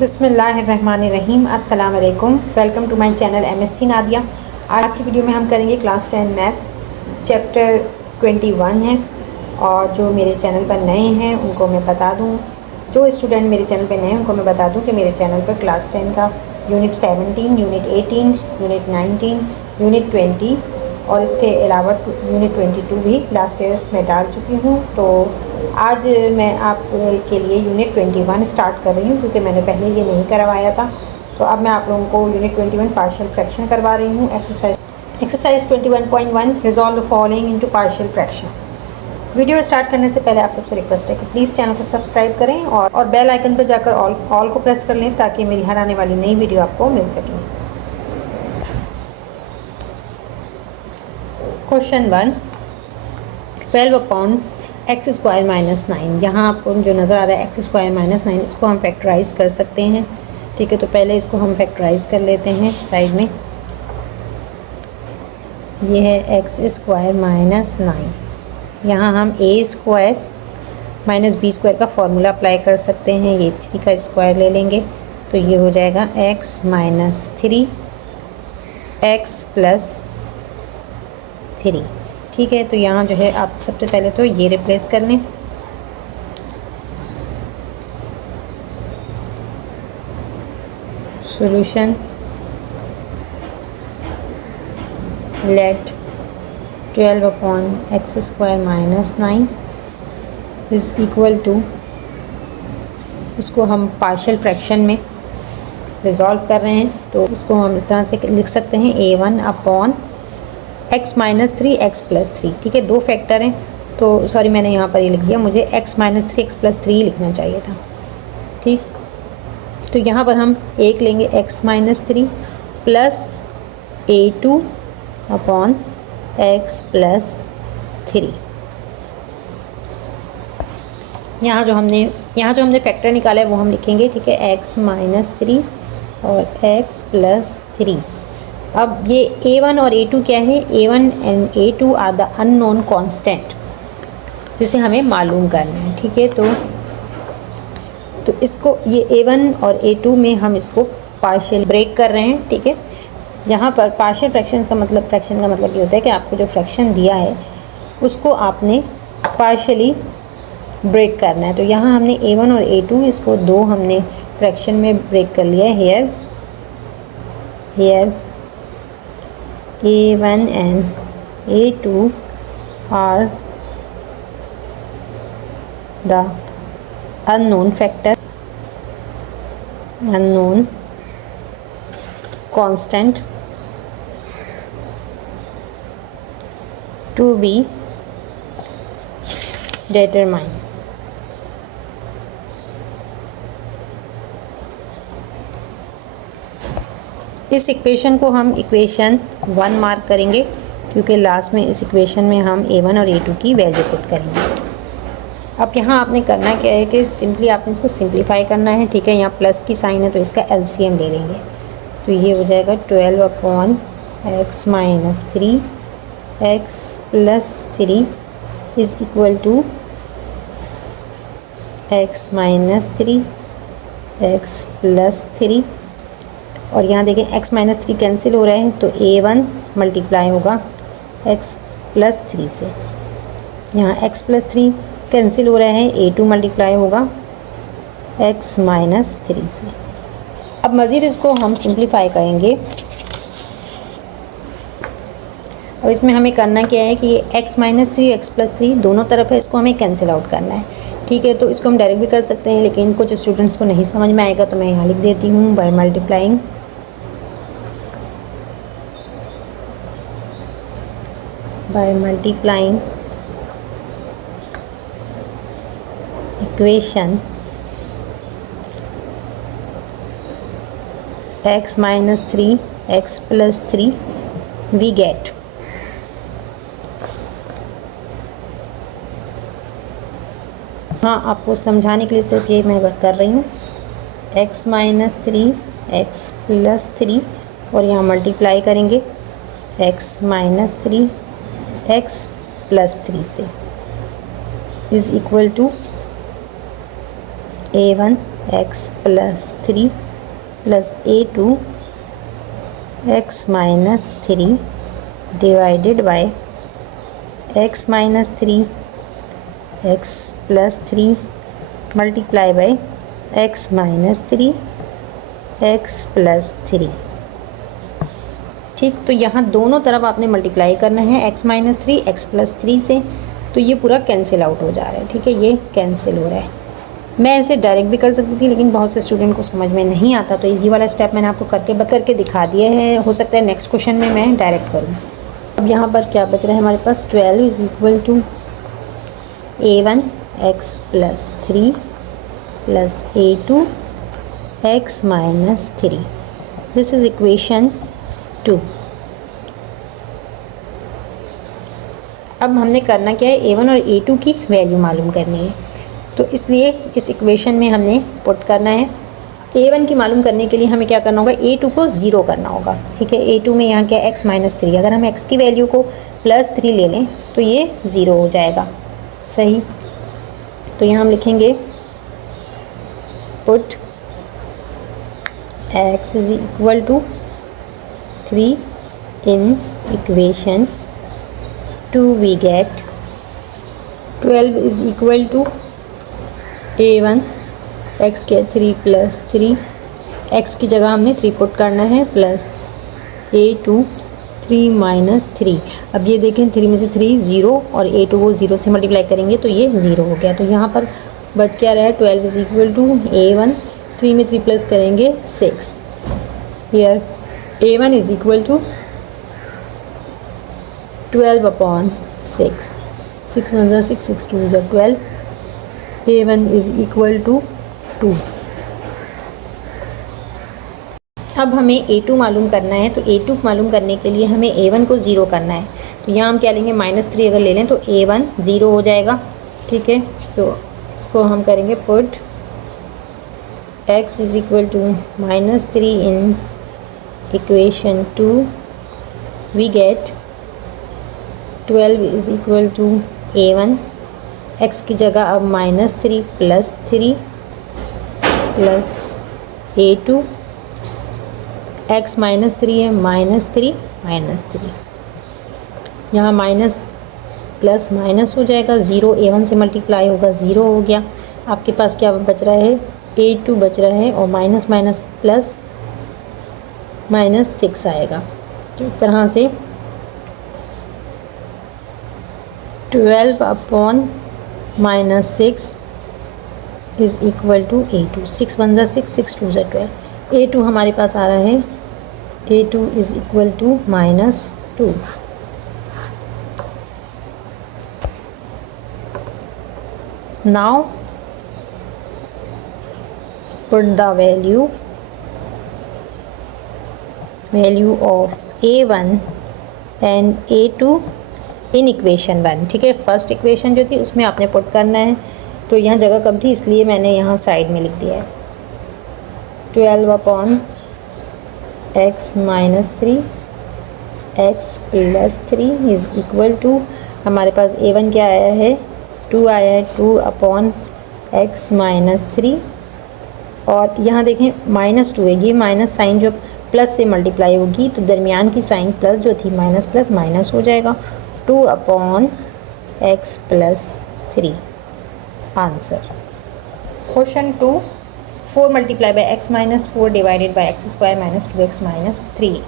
बिस्मिल्लाहिर्रहमानिर्रहीम। अस्सलाम वालेकुम। Welcome to my channel MSc Nadia. आज की वीडियो में हम करेंगे क्लास 10 मैथ्स चैप्टर 21 है। और जो मेरे चैनल पर नए हैं उनको मैं बता दूं, जो स्टूडेंट मेरे चैनल पर नए हैं उनको मैं बता दूं कि मेरे चैनल पर क्लास 10 का यूनिट 17, यूनिट 18, यूनिट 19, यूनिट 20 और इसके अलावा यूनिट 22 भी लास्ट ईयर में डाल चुकी हूँ। तो आज मैं आप के लिए यूनिट 21 स्टार्ट कर रही हूँ क्योंकि मैंने पहले ये नहीं करवाया था। तो अब मैं आप लोगों को यूनिट 21 पार्शियल फ्रैक्शन करवा रही हूँ। Exercise 21.1 resolve the following into partial fraction. Video start करने से पहले आप सबसे रिक्वेस्ट है कि प्लीज़ चैनल को सब्सक्राइब करें और बेल आइकन पर जाकर ऑल को प्रेस कर लें ताकि मेरी हर आने वाली नई वीडियो आपको मिल सके। Question 1, 12 upon x square minus 9। यहाँ आपको जो नज़र आ रहा है एक्स स्क्वायर माइनस 9, इसको हम फैक्टराइज कर सकते हैं। ठीक है, तो पहले इसको हम फैक्टराइज कर लेते हैं साइड में। ये है एक्स स्क्वायर माइनस 9। यहाँ हम ए स्क्वायर माइनस बी स्क्वायर का फॉर्मूला अप्लाई कर सकते हैं। ये 3 का स्क्वायर ले लेंगे तो ये हो जाएगा एक्स माइनस 3 एक्स प्लस 3। ठीक है, तो यहाँ जो है आप सबसे पहले तो ये रिप्लेस कर लें। Solution, let 12 upon x square minus 9 is equal to, इसको हम पार्शियल फ्रैक्शन में रिजॉल्व कर रहे हैं तो इसको हम इस तरह से लिख सकते हैं A1 upon x minus 3 x plus 3। ठीक है, दो फैक्टर हैं तो सॉरी मैंने यहाँ पर ये लिख दिया, मुझे एक्स माइनस 3 एक्स प्लस 3 लिखना चाहिए था। ठीक, तो यहाँ पर हम एक लेंगे x minus 3 plus A2 upon x plus 3। यहाँ जो हमने फैक्टर निकाला है वो हम लिखेंगे। ठीक है, एक्स माइनस 3 और एक्स प्लस 3। अब ये A1 और A2 क्या है? A1 and A2 are the unknown constant जिसे हमें मालूम करना है। ठीक है, तो इसको ये A1 और A2 में हम इसको पार्शियल ब्रेक कर रहे हैं। ठीक है, यहाँ पर पार्शियल फ्रैक्शन का मतलब ये होता है कि आपको जो फ्रैक्शन दिया है उसको आपने पार्शियली ब्रेक करना है। तो यहाँ हमने A1 और A2 इसको दो हमने फ्रैक्शन में ब्रेक कर लिया है। Here A1 and A2 are the unknown factor, unknown constant to be determined. इस इक्वेशन को हम इक्वेशन 1 मार्क करेंगे क्योंकि लास्ट में इस इक्वेशन में हम A1 और A2 की वैल्यू पुट करेंगे। अब यहाँ आपने करना क्या है कि सिंपली आपने इसको सिंप्लीफाई करना है। ठीक है, यहाँ प्लस की साइन है तो इसका LCM ले लेंगे तो ये हो जाएगा 12 upon x minus 3 x plus 3 is equal to x minus 3 x plus 3। और यहाँ देखें एक्स माइनस 3 कैंसिल हो रहा है तो A1 मल्टीप्लाई होगा एक्स प्लस 3 से। यहाँ एक्स प्लस 3 कैंसिल हो रहा है, A2 मल्टीप्लाई होगा एक्स माइनस 3 से। अब मज़ीद इसको हम सिंप्लीफाई करेंगे। अब इसमें हमें करना क्या है कि एक्स माइनस 3 एक्स प्लस 3 दोनों तरफ है, इसको हमें कैंसिल आउट करना है। ठीक है, तो इसको हम डायरेक्ट भी कर सकते हैं लेकिन कुछ स्टूडेंट्स को नहीं समझ में आएगा तो मैं यहाँ लिख देती हूँ by multiplying equation x minus 3 x plus 3 we get हाँ, आपको समझाने के लिए सिर्फ ये मैं कर रही हूँ। x माइनस 3 एक्स प्लस 3 और यहाँ मल्टीप्लाई करेंगे x माइनस 3 एक्स प्लस 3 से is equal to A1 x plus 3 plus A2 x minus 3 divided by x minus 3 x plus 3 multiply by x minus 3 x plus 3। ठीक, तो यहाँ दोनों तरफ आपने मल्टीप्लाई करना है एक्स माइनस 3 एक्स प्लस 3 से, तो ये पूरा कैंसिल आउट हो जा रहा है। ठीक है, ये कैंसिल हो रहा है। मैं इसे डायरेक्ट भी कर सकती थी, लेकिन बहुत से स्टूडेंट को समझ में नहीं आता, तो ये वाला स्टेप मैंने आपको करके दिखा दिया है। हो सकता है नेक्स्ट क्वेश्चन में मैं डायरेक्ट करूँ। अब यहाँ पर क्या बच रहा है हमारे पास, 12 is equal to A1 x plus 3 plus A2 x minus 3। This is equation 2। अब हमने करना क्या है, A1 और A2 की वैल्यू मालूम करनी है, तो इसलिए इस इक्वेशन में हमने पुट करना है। A1 की मालूम करने के लिए हमें क्या करना होगा, A2 को ज़ीरो करना होगा। ठीक है, A2 में यहाँ क्या एक्स माइनस 3, अगर हम x की वैल्यू को प्लस 3 ले लें तो ये ज़ीरो हो जाएगा। सही, तो यहाँ हम लिखेंगे put x is equal to 3 in equation 2 we get 12 is equal to A1 x के 3 प्लस 3, x की जगह हमने 3 पुट करना है, प्लस A2 3 माइनस 3। अब ये देखें 3 में से 3 ज़ीरो और A2 को ज़ीरो से मल्टीप्लाई करेंगे तो ये ज़ीरो हो गया। तो यहाँ पर बच क्या रहा है, 12 इज़ इक्वल टू A1 3 में 3 प्लस करेंगे 6। Here A1 is equal to 12 upon 6, 6 1 ज़ा 6, 6 2 ज़ा 12। A1 is equal to 2। अब हमें A2 मालूम करना है, तो A2 मालूम करने के लिए हमें A1 को ज़ीरो करना है। तो यहाँ हम क्या लेंगे, -3 अगर ले लें तो A1 ज़ीरो हो जाएगा। ठीक है, तो इसको हम करेंगे put x is equal to -3 in equation 2 we get 12 is equal to A1 x की जगह अब -3 plus 3 plus A2 x minus 3 है, -3 -3, यहाँ माइनस प्लस माइनस हो जाएगा, ज़ीरो A1 से मल्टीप्लाई होगा, ज़ीरो हो गया। आपके पास क्या बच रहा है, A2 बच रहा है, और माइनस माइनस प्लस -6 आएगा। तो इस तरह से 12 upon -6 is equal to A2। 6 1 ज़ा 6, 6 2 ज़ा 12। A2 हमारे पास आ रहा है, A2 is equal to -2। Now put the value of A1 and A2 in equation 1। ठीक है, फर्स्ट इक्वेशन जो थी उसमें आपने पुट करना है, तो यहाँ जगह कम थी इसलिए मैंने यहाँ साइड में लिख दिया है। 12 upon x minus 3 x plus 3 is equal to, हमारे पास A1 क्या आया है, 2 आया है, 2 अपॉन x माइनस 3, और यहाँ देखें -2 है, ये माइनस साइन जो प्लस से मल्टीप्लाई होगी तो दरमियान की साइन प्लस जो थी माइनस प्लस माइनस हो जाएगा। 2 upon x plus 3 answer. Question 2, 4 multiply by x minus 4 divided by x square minus 2x minus 3।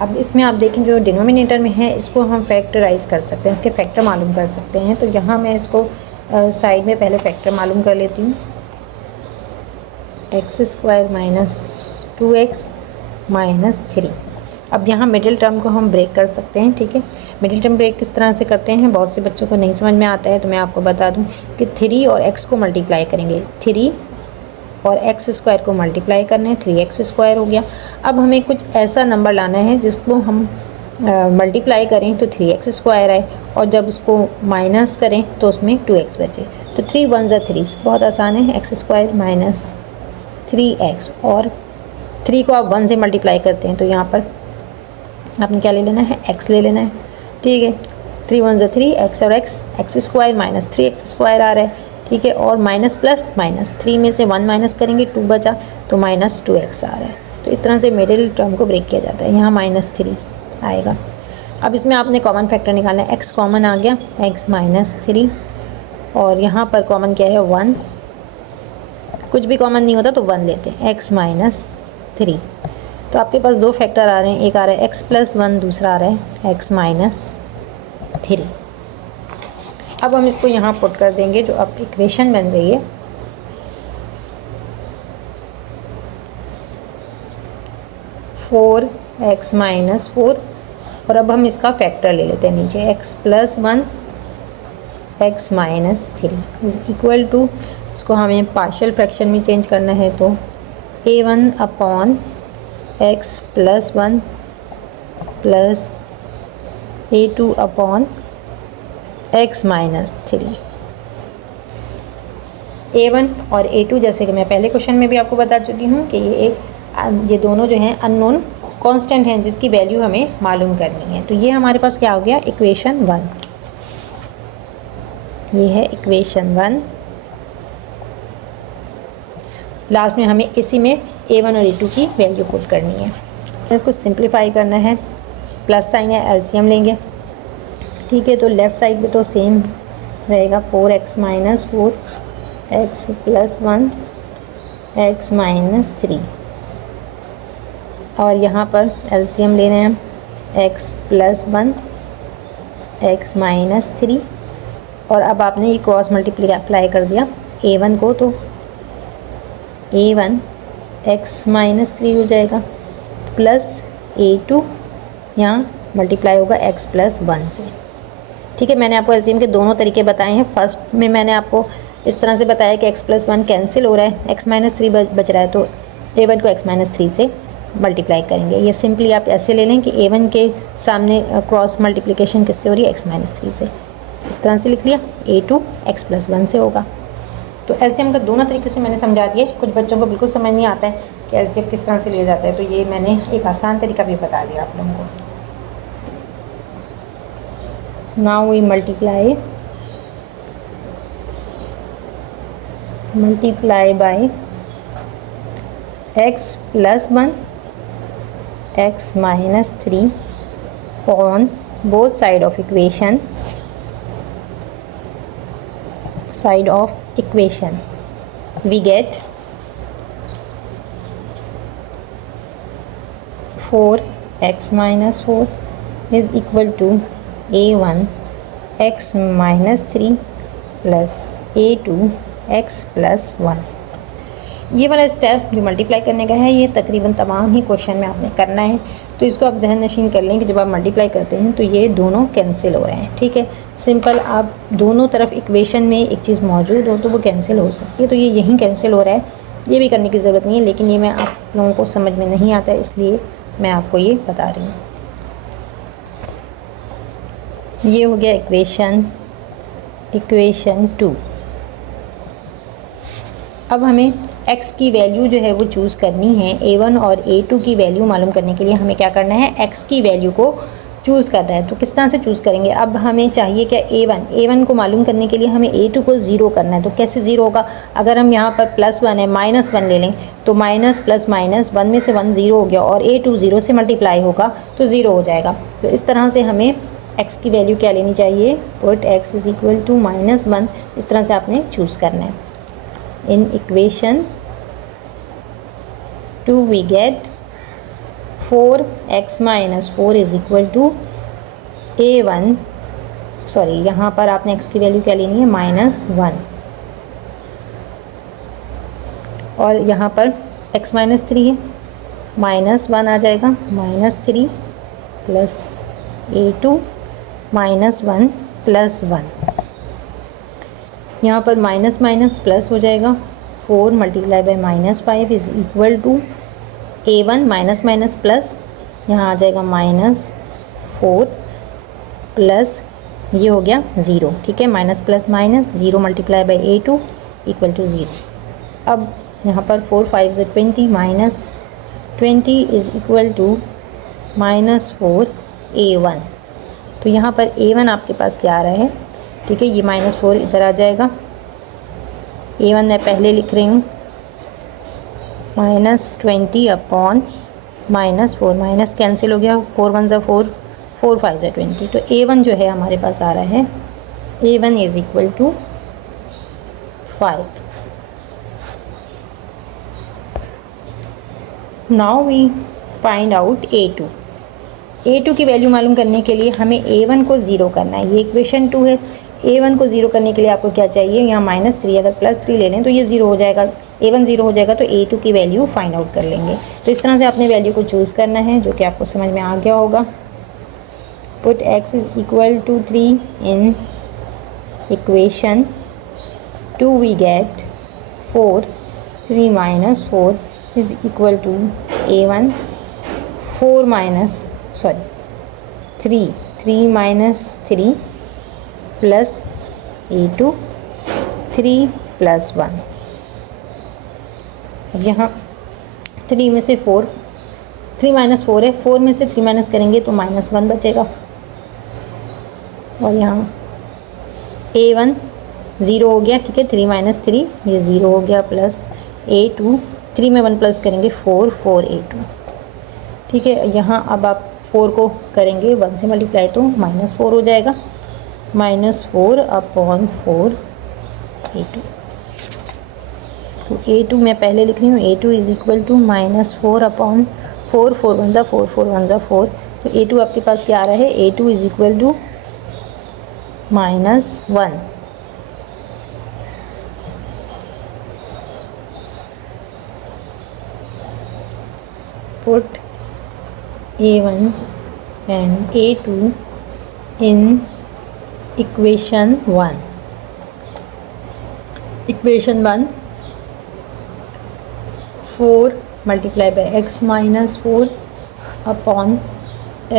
अब इसमें आप देखें जो डिनोमिनेटर में है इसको हम फैक्टराइज कर सकते हैं, इसके फैक्टर मालूम कर सकते हैं। तो यहाँ मैं इसको साइड में पहले फैक्टर मालूम कर लेती हूँ, x square minus 2x minus 3। अब यहाँ मिडिल टर्म को हम ब्रेक कर सकते हैं। ठीक है, मिडिल टर्म ब्रेक किस तरह से करते हैं, बहुत से बच्चों को नहीं समझ में आता है, तो मैं आपको बता दूँ कि 3 और x को मल्टीप्लाई करेंगे, 3 और एक्स स्क्वायर को मल्टीप्लाई करना है, 3x स्क्वायर हो गया। अब हमें कुछ ऐसा नंबर लाना है जिसको हम मल्टीप्लाई करें तो 3x स्क्वायर आए, और जब उसको माइनस करें तो उसमें 2x बचे। तो 3 1 ज़ा 3, बहुत आसान है, एक्स स्क्वायर माइनस 3x, और 3 को आप 1 से मल्टीप्लाई करते हैं तो यहाँ पर आपने क्या ले लेना है, x ले लेना है। ठीक है, 3 1 ज़ा 3, x और x, x square minus 3x square आ रहा है, ठीक है। और माइनस प्लस माइनस, 3 में से 1 माइनस करेंगे 2 बचा, तो माइनस 2x आ रहा है। तो इस तरह से मिडिल टर्म को ब्रेक किया जाता है। यहाँ -3 आएगा। अब इसमें आपने कॉमन फैक्टर निकालना है। x कॉमन आ गया, x -3, और यहाँ पर कॉमन क्या है 1, कुछ भी कॉमन नहीं होता तो 1 लेते हैं, x -3। तो आपके पास दो फैक्टर आ रहे हैं, एक आ रहा है x + 1, दूसरा आ रहा है x -3। अब हम इसको यहाँ पुट कर देंगे, जो अब इक्वेशन बन रही है 4x - 4, और अब हम इसका फैक्टर ले लेते हैं नीचे, x + 1 x -3 is equal to, इसको हमें पार्शियल फ्रैक्शन में चेंज करना है, तो a1 upon x + 1 plus a2 upon x -3। a1 और a2 जैसे कि मैं पहले क्वेश्चन में भी आपको बता चुकी हूँ कि ये दोनों जो हैं अननोन कांस्टेंट हैं, जिसकी वैल्यू हमें मालूम करनी है। तो ये हमारे पास क्या हो गया, इक्वेशन 1। ये है इक्वेशन 1। लास्ट में हमें इसी में a1 और a2 की वैल्यू पुट करनी है। इसको सिंप्लीफाई करना है, प्लस साइन है, एलसीएम लेंगे, ठीक है। तो लेफ़्ट साइड पे तो सेम रहेगा, 4x - 4 x + 1 x -3, और यहाँ पर एलसीएम ले रहे हैं हम, x + 1 x -3, और अब आपने ये क्रॉस मल्टीप्लाई अप्लाई कर दिया a1 को, तो a1 x -3 हो जाएगा, प्लस a2 यहाँ मल्टीप्लाई होगा x + 1 से, ठीक है। मैंने आपको एलसीएम के दोनों तरीके बताए हैं। फर्स्ट में मैंने आपको इस तरह से बताया कि x + 1 कैंसिल हो रहा है, x -3 बच रहा है, तो a1 को x -3 से मल्टीप्लाई करेंगे। ये सिंपली आप ऐसे ले लें कि a1 के सामने क्रॉस मल्टीप्लिकेशन किससे हो रही है, x -3 से, इस तरह से लिख लिया। a2 x + 1 से होगा। तो एलसीएम का दोनों तरीके से मैंने समझा दिया। कुछ बच्चों को बिल्कुल समझ नहीं आता है कि एलसीएम किस तरह से लिया जाता है, तो ये मैंने एक आसान तरीका भी बता दिया आप लोगों को। Now we multiply by x + 1 x -3 on both side of equation, we get 4x - 4 is equal to a1 x -3 plus a2 x + 1। ये वाला स्टेप जो मल्टीप्लाई करने का है, ये तकरीबन तमाम ही क्वेश्चन में आपने करना है। तो इसको आप जहन नशीन कर लें कि जब आप मल्टीप्लाई करते हैं तो ये दोनों कैंसिल हो रहे हैं, ठीक है। सिंपल, आप दोनों तरफ इक्वेशन में एक चीज़ मौजूद हो तो वो कैंसिल हो सकती है, तो ये यहीं कैंसिल हो रहा है, ये भी करने की ज़रूरत नहीं है, लेकिन ये मैं आप लोगों को समझ में नहीं आता है, इसलिए मैं आपको ये बता रही हूँ। ये हो गया इक्वेशन 2। अब हमें x की वैल्यू जो है वो चूज़ करनी है। a1 और a2 की वैल्यू मालूम करने के लिए हमें क्या करना है, x की वैल्यू को चूज़ करना है। तो किस तरह से चूज़ करेंगे, अब हमें चाहिए क्या, a1 को मालूम करने के लिए हमें a2 को 0 करना है। तो कैसे 0 होगा, अगर हम यहाँ पर +1 है -1 ले लें, तो माइनस प्लस माइनस 1 में से 1 0 हो गया, और a2 0 से मल्टीप्लाई होगा तो 0 हो जाएगा। तो इस तरह से हमें x की वैल्यू क्या लेनी चाहिए, पुट x = -1, इस तरह से आपने चूज़ करना है। In equation 2 we get 4x - 4 is equal to a1, sorry यहाँ पर आपने x की वैल्यू क्या लेनी है, -1, और यहाँ पर x -3 है, -1 आ जाएगा, -3 प्लस a2 -1 प्लस 1, यहाँ पर माइनस माइनस प्लस हो जाएगा, 4 × -5 is equal to a1 minus minus plus, यहाँ आ जाएगा -4 प्लस ये हो गया 0, ठीक है। Minus plus minus 0 × a2 equal to 0। अब यहाँ पर 4 5 = 20, -20 इज़ इक्वल टू -4 a1। तो यहाँ पर a1 आपके पास क्या आ रहा है, ठीक है, ये -4 इधर आ जाएगा, A1 मैं पहले लिख रही हूँ -20 अपॉन -4, माइनस कैंसिल हो गया, 4 1 ज़ा 4, 4 5 ज़ा 20। तो A1 जो है हमारे पास आ रहा है A1 is equal to 5। Now we find out A2। A2 की वैल्यू मालूम करने के लिए हमें A1 को ज़ीरो करना है। ये इक्वेशन 2 है। A1 को ज़ीरो करने के लिए आपको क्या चाहिए, यहाँ -3, अगर +3 ले लें तो ये ज़ीरो हो जाएगा। A1 ज़ीरो हो जाएगा तो A2 की वैल्यू फाइंड आउट कर लेंगे। तो इस तरह से आपने वैल्यू को चूज़ करना है, जो कि आपको समझ में आ गया होगा। Put x is equal to 3 in equation 2, we get 4, 3 - 4 is equal to A1, 3 -3 plus A2, 3 + 1। अब यहाँ 3 में से 4, 3 - 4 है, 4 में से 3 माइनस करेंगे तो -1 बचेगा। और यहाँ A1 ज़ीरो हो गया, ठीक है, 3 - 3 ये ज़ीरो हो गया, प्लस A2, 3 में 1 प्लस करेंगे 4, 4 A2, ठीक है। यहाँ अब आप 4 को करेंगे 1 से मल्टीप्लाई तो -4 हो जाएगा, -4 अपॉन 4 A2। तो A2 मैं पहले लिख रही हूँ, A2 is equal to -4 upon 4, 4 1 ज़ा 4, 4 1 ज़ा 4। तो A2 आपके पास क्या आ रहा है, A2 is equal to -1। Put A1 and A2 in equation 1। Equation 1, 4 multiply by x - 4 upon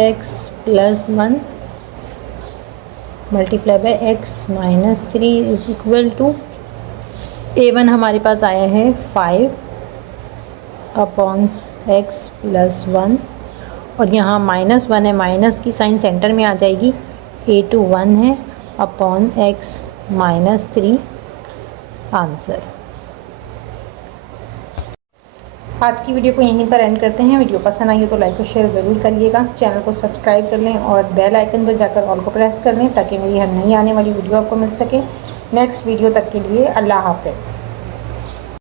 x + 1 multiply by x - 3 is equal to A1 हमारे पास आया है 5 अपॉन x + 1, और यहाँ -1 है, माइनस की साइन सेंटर में आ जाएगी। A2 1 है अपॉन x - 3 आंसर। आज की वीडियो को यहीं पर एंड करते हैं। वीडियो पसंद आई हो तो लाइक और शेयर ज़रूर करिएगा। चैनल को सब्सक्राइब कर लें और बेल आइकन पर जाकर ऑल को प्रेस कर लें, ताकि मेरी हर नई आने वाली वीडियो आपको मिल सके। नेक्स्ट वीडियो तक के लिए अल्लाह हाफ़िज़।